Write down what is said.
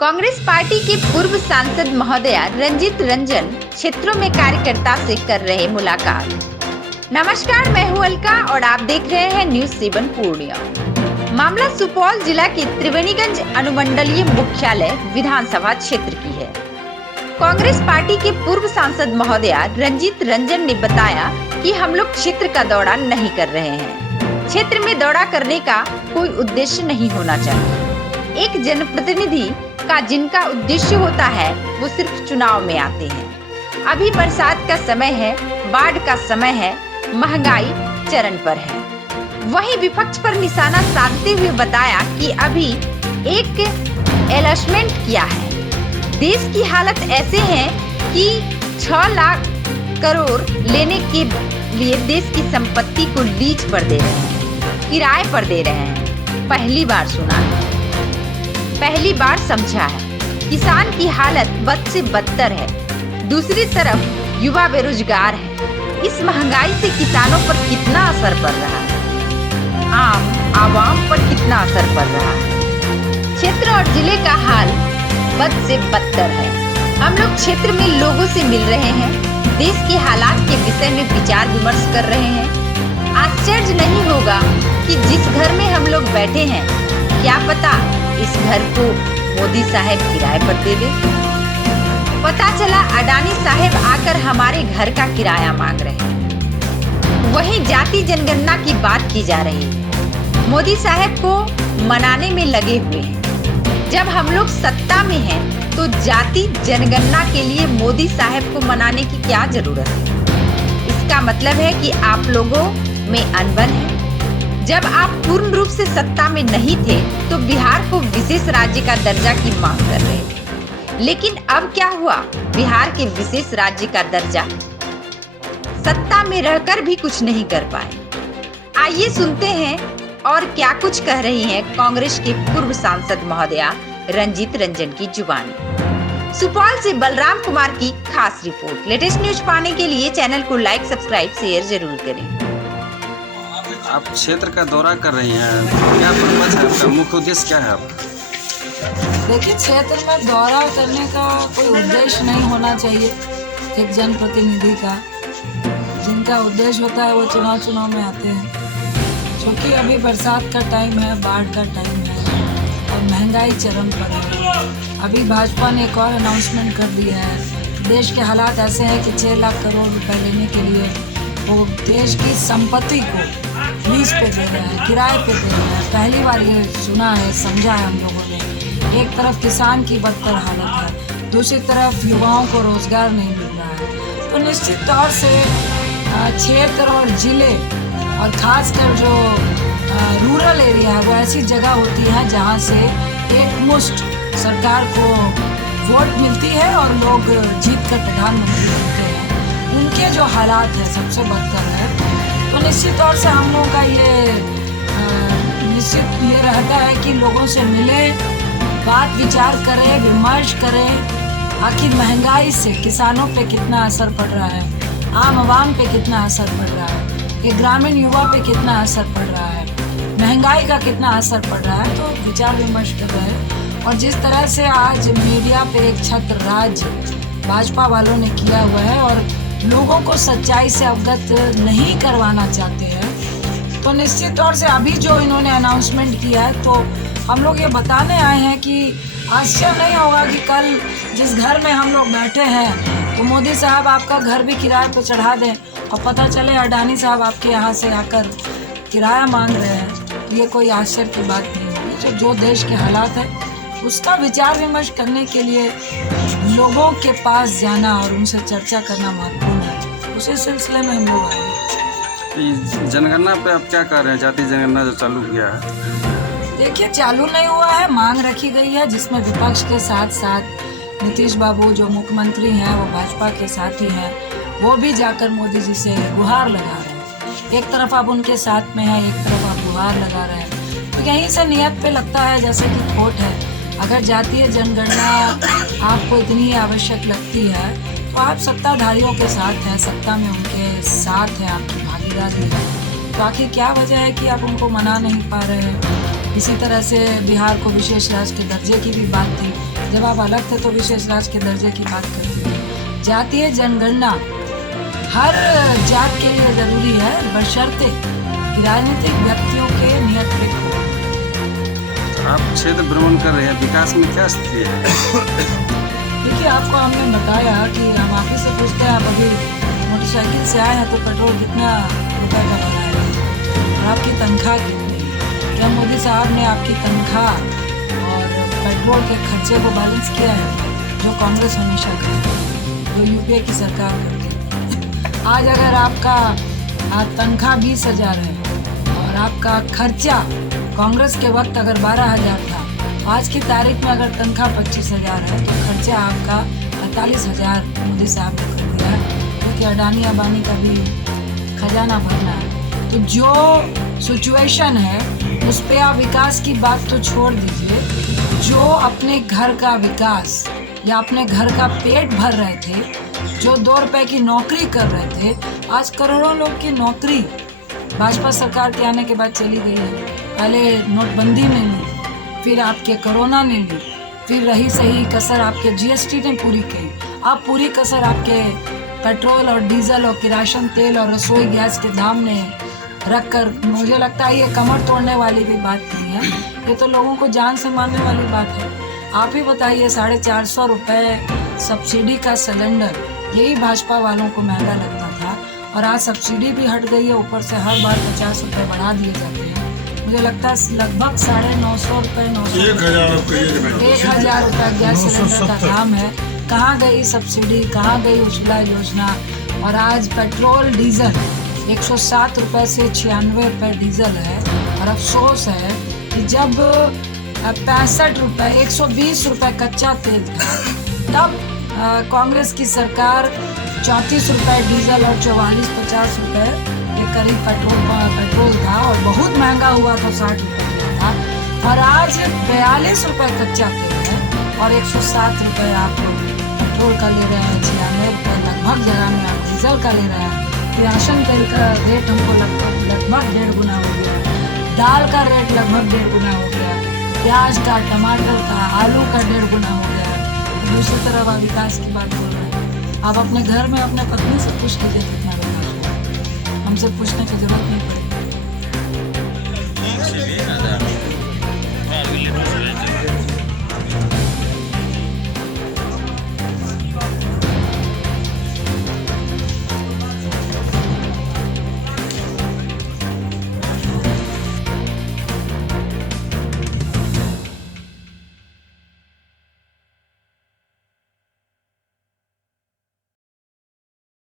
Congress party के पूर्व सांसद महोदया रंजीत रंजन क्षेत्रों में कार्यकर्ता से कर रहे मुलाकात। नमस्कार, मैं हूं अलका और आप देख रहे हैं न्यूज 7 पूर्णिया। मामला सुपौल जिला के त्रिवेणीगंज अनुमंडलीय मुख्यालय विधानसभा क्षेत्र की है। कांग्रेस पार्टी के पूर्व सांसद महोदया रंजीत रंजन ने बताया कि हम लोग क्षेत्र का दौरा नहीं कर रहे हैं। क्षेत्र में दौरा करने का कोई उद्देश्य नहीं होना चाहिए। एक जनप्रतिनिधि का जिनका उद्देश्य होता है वो सिर्फ चुनाव में आते हैं। अभी बरसात का समय है, बाढ़ का समय है, महंगाई चरम पर है। वहीं विपक्ष पर निशाना साधते हुए बताया कि अभी एक एलाउंसमेंट किया है। देश की हालत ऐसे है कि 6 लाख करोड़ लेने के लिए देश की संपत्ति को लीज पर दे रहे हैं, किराए पर दे रहे हैं। पहली बार सुना है, पहली बार समझा है। किसान की हालत बद से बदतर है। दूसरी तरफ युवा बेरोजगार है। इस महंगाई से किसानों पर कितना असर पड़ रहा है, आम आवाम पर कितना असर पड़ रहा है। क्षेत्र और जिले का हाल बद से बदतर है। हम लोग क्षेत्र में लोगों से मिल रहे हैं, देश के हालात के विषय में विचार विमर्श कर रहे हैं। आश्चर्य नहीं होगा कि जिस घर में हम लोग बैठे हैं, क्या पता इस घर को मोदी साहब किराए पर दे दे। पता चला अडानी साहब आकर हमारे घर का किराया मांग रहे हैं। वहीं जाति जनगणना की बात की जा रही है। मोदी साहब को मनाने में लगे हुए हैं। जब हम लोग सत्ता में हैं तो जाति जनगणना के लिए मोदी साहब को मनाने की क्या जरूरत है। इसका मतलब है कि आप लोगों में अनबन है। जब आप पूर्ण रूप से सत्ता में नहीं थे तो बिहार को विशेष राज्य का दर्जा की मांग कर रहे थे, लेकिन अब क्या हुआ, बिहार के विशेष राज्य का दर्जा सत्ता में रहकर भी कुछ नहीं कर पाए। आइए सुनते हैं और क्या कुछ कह रही हैं कांग्रेस के पूर्व सांसद महोदया रंजीत रंजन की जुबानी। सुपौल से बलराम कुमार की खास रिपोर्ट। लेटेस्ट न्यूज पाने के लिए चैनल को लाइक, सब्सक्राइब, शेयर जरूर करें। आप क्षेत्र का दौरा कर रही हैं, क्या पर्पज है आपका, मुख्य उद्देश्य क्या है आपका? देखिए, क्षेत्र में दौरा करने का कोई उद्देश्य नहीं होना चाहिए एक जनप्रतिनिधि का। जिनका उद्देश्य होता है वो चुनाव में आते हैं। क्योंकि अभी बरसात का टाइम है, बाढ़ का टाइम है और महंगाई चरम पर है। अभी भाजपा ने एक और अनाउंसमेंट कर दिया है। देश के हालात ऐसे हैं कि 6 लाख करोड़ रुपए लेने के लिए वो देश की संपत्ति को लीज पे दे रहे हैं, किराए पे दे रहे हैं। पहली बार ये सुना है, समझा है हम लोगों ने। एक तरफ किसान की बदतर हालत है, दूसरी तरफ युवाओं को रोजगार नहीं मिल रहा है। तो निश्चित तौर से क्षेत्र और जिले और खासकर जो रूरल एरिया है वो ऐसी जगह होती है जहाँ से एक मुश्त सरकार को वोट मिलती है और लोग जीत कर प्रधानमंत्री बनते हैं। उनके जो हालात है सबसे बदतर है। तो निश्चित तौर से हम लोगों का निश्चित ये रहता है कि लोगों से मिले, बात विचार करें, विमर्श करें। आखिर महंगाई से किसानों पे कितना असर पड़ रहा है, आम आवाम पे कितना असर पड़ रहा है, एक ग्रामीण युवा पे कितना असर पड़ रहा है, महंगाई का कितना असर पड़ रहा है। तो विचार विमर्श कर रहे हैं। और जिस तरह से आज मीडिया पे एक छत्र राज भाजपा वालों ने किया हुआ है और लोगों को सच्चाई से अवगत नहीं करवाना चाहते हैं, तो निश्चित तौर से अभी जो इन्होंने अनाउंसमेंट किया है तो हम लोग ये बताने आए हैं कि आश्चर्य नहीं होगा कि कल जिस घर में हम लोग बैठे हैं तो मोदी साहब आपका घर भी किराए पर चढ़ा दें और पता चले अडानी साहब आपके यहाँ से आकर किराया मांग रहे हैं। तो ये कोई आश्चर्य की बात नहीं होगी। जो देश के हालात है उसका विचार विमर्श करने के लिए लोगों के पास जाना और उनसे चर्चा करना महत्वपूर्ण है। उसी सिलसिले में हम लोग आए। जनगणना पे आप क्या कह रहे हैं, जाति जनगणना जो चालू किया है? देखिए, चालू नहीं हुआ है, मांग रखी गई है जिसमें विपक्ष के साथ साथ नीतीश बाबू जो मुख्यमंत्री हैं वो भाजपा के साथ ही हैं, वो भी जाकर मोदी जी से गुहार लगा रहे हैं। एक तरफ आप उनके साथ में हैं, एक तरफ आप गुहार लगा रहे हैं। तो यहीं से नियत पे लगता है जैसे कि खोट है। अगर जातीय जनगणना आपको इतनी आवश्यक लगती है तो आप सत्ताधारियों के साथ हैं, सत्ता में उनके साथ हैं, आपकी भागीदारी है। तो आखिर क्या वजह है कि आप उनको मना नहीं पा रहे हैं? इसी तरह से बिहार को विशेष राज्य के दर्जे की भी बात थी। जब आप अलग थे तो विशेष राज्य के दर्जे की बात करते थे। जातीय जनगणना हर जात के लिए जरूरी है, बशर्ते कि राजनीतिक व्यक्तियों के नियत पे हो। आप क्षेत्र भ्रमण कर रहे हैं, विकास में क्या स्थिति है? देखिए, आपको हमने बताया कि हम आप ही से पूछते हैं, आप अभी मोटरसाइकिल से आए हैं तो पेट्रोल कितना रुपए का भरा है और आपकी तनख्वाह कितनी है? क्या मोदी साहब ने आपकी तनख्वाह और पेट्रोल के खर्चे को बैलेंस किया है, जो कांग्रेस हमेशा करती है, जो यूपीए की सरकार करती है? आज अगर आपका तनख्वाह 20,000 है और आपका खर्चा कांग्रेस के वक्त अगर 12,000 था, आज की तारीख में अगर तनख्वाह 25,000 है तो खर्चा आपका 48,000 मोदी साहब ने कर दिया है, क्योंकि अडानी अंबानी का भी खजाना भरना है। तो जो सिचुएशन है उस पे आप विकास की बात तो छोड़ दीजिए, जो अपने घर का विकास या अपने घर का पेट भर रहे थे, जो 2 रुपए की नौकरी कर रहे थे, आज करोड़ों लोग की नौकरी भाजपा सरकार के आने के बाद चली गई है। पहले नोटबंदी ने ली, फिर आपके कोरोना ने ली, फिर रही सही कसर आपके जीएसटी ने पूरी की। अब पूरी कसर आपके पेट्रोल और डीजल और किरासन तेल और रसोई गैस के दाम ने रख कर, मुझे लगता है ये कमर तोड़ने वाली भी बात नहीं है, ये तो लोगों को जान से मारने वाली बात है। आप ही बताइए, 450 रुपये सब्सिडी का सिलेंडर, यही भाजपा वालों को महंगा लगता था और आज सब्सिडी भी हट गई है, ऊपर से हर बार 50 रुपये बढ़ा दिए जाते हैं। मुझे लगता है लगभग 950 रुपये 1,000 रुपये गैस सिलेंडर का दाम है। कहाँ गई सब्सिडी, कहाँ गई उज्ज्वला योजना? और आज पेट्रोल डीजल 107 रुपये से 96 रुपये डीजल है। और अफसोस है कि जब 65 रुपये 120 रुपये कच्चा तेल था, तब कांग्रेस की सरकार 34 रुपये डीजल और 44-50 रुपये के करीब पेट्रोल था और बहुत महंगा हुआ था, 60 रुपये था। और आज 42 रुपये कच्चा तेल है और 107 रुपये आप पेट्रोल का ले रहे हैं, 96 रुपये लगभग जगह में आप डीजल का ले रहे हैं। किरासन तेल का रेट हमको लगभग 1.5 गुना हो गया, दाल का रेट लगभग 1.5 गुना हो गया, प्याज का, टमाटर का, आलू का 1.5 गुना हो गया। दूसरी तरफ आप विकास की बात बोल रहे हैं। आप अपने घर में अपने पत्नी से पूछ लीजिए कितना विकास हुआ, हमसे पूछने की जरूरत नहीं पड़ेगी।